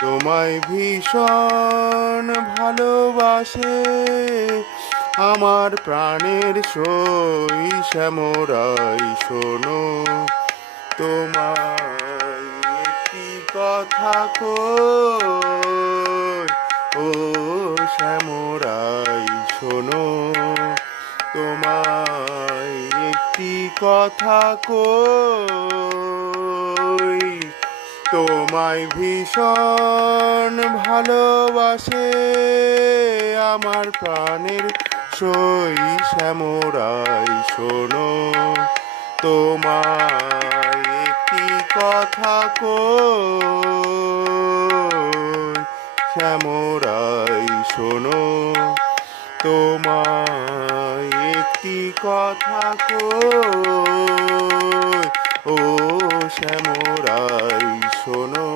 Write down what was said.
তোমায় ভীষণ ভালোবাসে আমার প্রাণের সই শ্যামরাই, শোনো তোমায় একটি কথা কই, ও শ্যামরাই শোনো, তোমায় একটি কথা কই। তোমায় ভীষণ ভালোবাসে আমার প্রাণের সই শ্যামরাই, শোনো তোমায় একটি কথা কই, শ্যামরাই শোনো, তোমায় একটি কথা কই, ও শ্যামরাই শোনো।